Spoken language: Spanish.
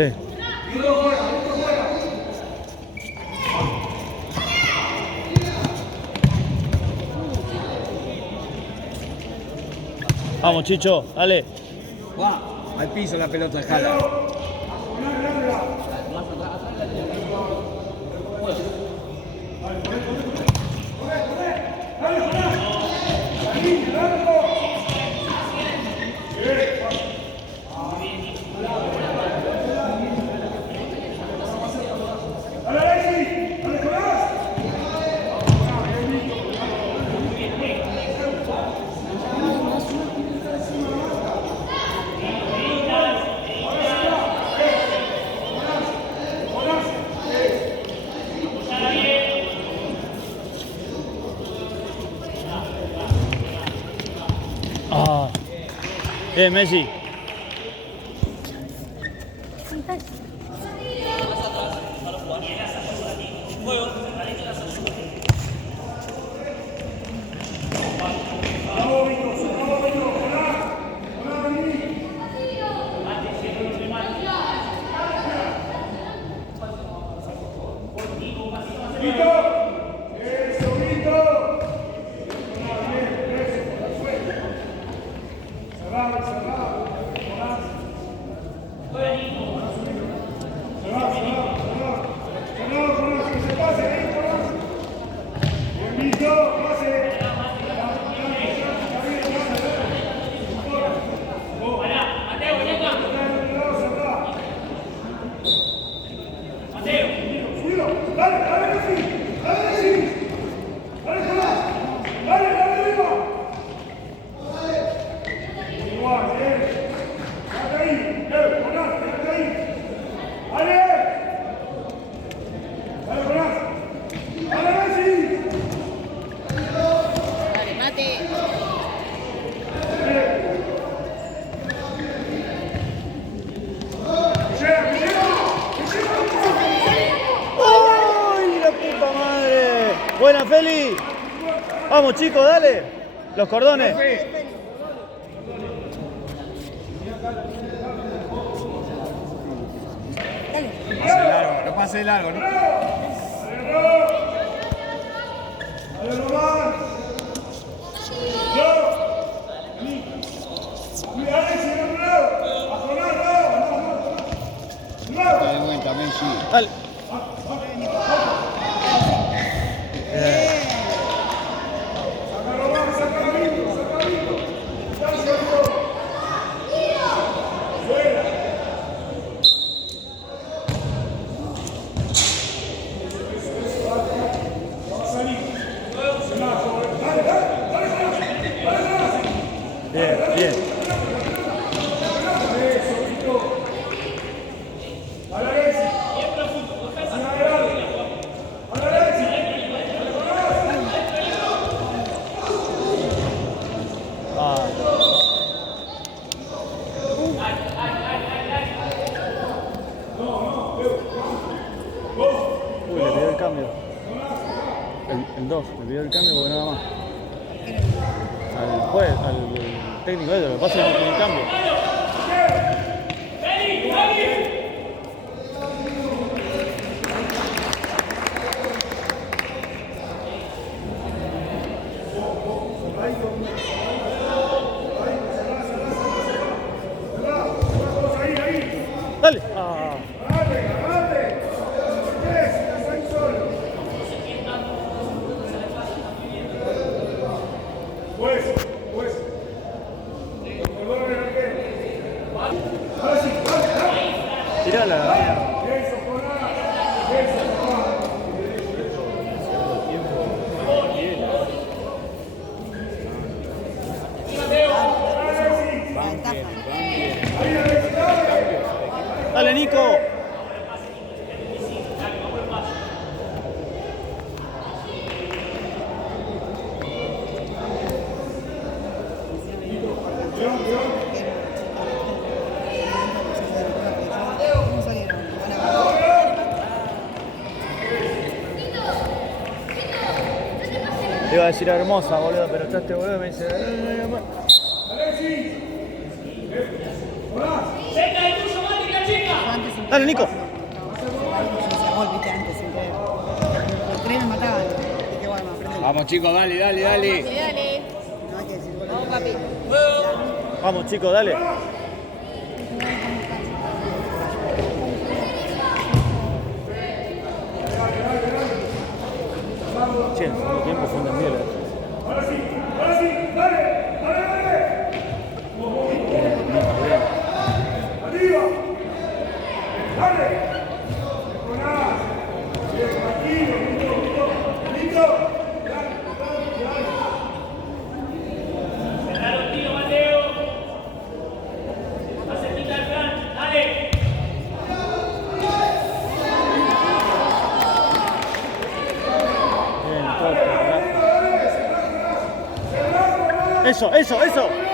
Sí. Vamos, Chicho, dale. Va, al piso la pelota, jala. Ah. Messi. Buena, Feli. Vamos, chicos, dale. Los cordones. No pase de largo, ¿no? Dale. Bien, bien. Uy, le pidió el cambio. El 2, le pidió el cambio porque nada más. Al juez, al técnico de lo que pasa es que no tiene cambio. Dale. Ah. Tirala. Dale, Nico. Le iba a decir hermosa, boludo, pero está este boludo y me dice... Antes Dale, Nico. Yo hacía gol, viste, antes, sin querer. Por 3 me mataban. Dije, bueno, aprendí. Vamos chicos, dale. Dale. No hay que decir gol. Vamos, papi. Vamos, chicos, dale. Che, en el segundo tiempo fue una mierda. Bien, toque, carajo. Eso.